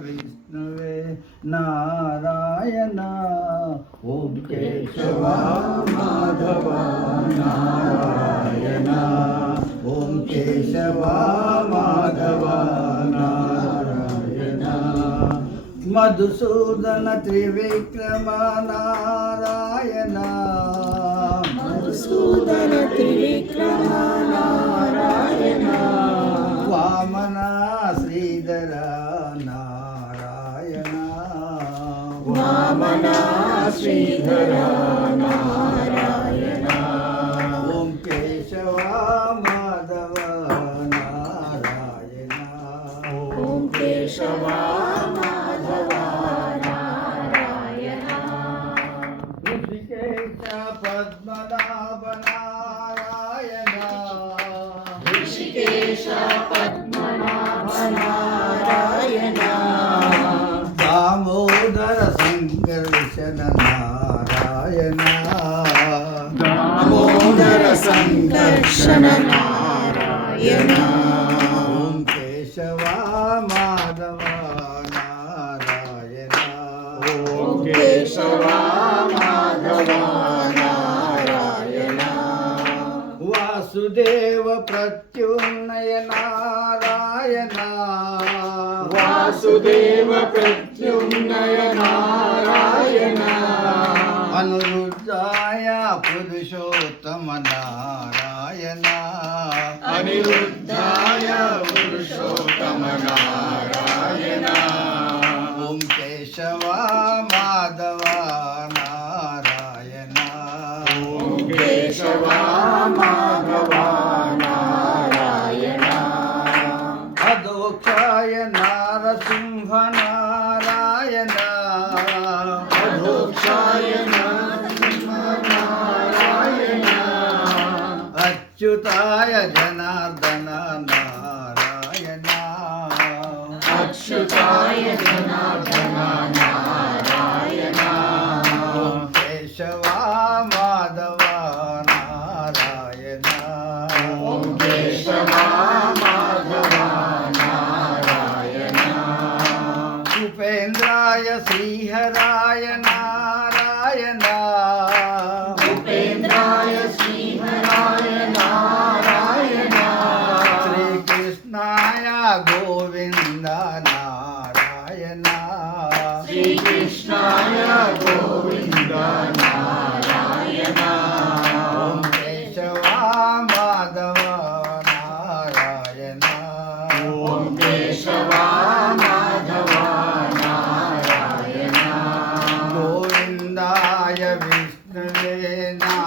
विष्णुवे नारायण ओम केशव माधव नारायण ओम केशव माधव नारायण मधुसूदन त्रिविक्रम नारायण मधुसूदन त्रिविक्रम नारायण वामन श्रीधर नारायण वामन श्रीधर नारायण ओम केशव माधव नारायण ओम केशव माधव नारायण ऋषिकेश पद्मनाभ नारायण ऋषिकेश पद्मनाभ नारायण दामोदर संकर्षण नारायण दामोदर संकर्षण नारायण ओम केशव माधव नारायण ओम केशव माधव नारायण वासुदेव प्रत्युन्नय नारायण वासुदेव प्रत्युन्नय नारायण अनिरुद्धाय पुरुषोत्तम नारायण अनिरुद्धाय पुरुषोत्तम नारायण ओम केशव माधव नारायण ओम केशव माधव नारायण अधोक्षाय नारसिंह नारायण अधोक्षाय नरसिंह नारायण अच्युताय जनार्दन नारायण अच्युताय जनार्दन नारायण ओम केशव माधव नारायण ओम केशव माधव नारायण उपेन्द्राय श्रीहराय नारायण उपेन्द्राय श्रीहराय नारायण श्रीकृष्णाय गोविन्द नारायण श्रीकृष्णाय गोविन्द नारायण ओम केशव माधव नारायण ओम केशव माधव नारायण गोविन्दाय विष्णुवे नारायण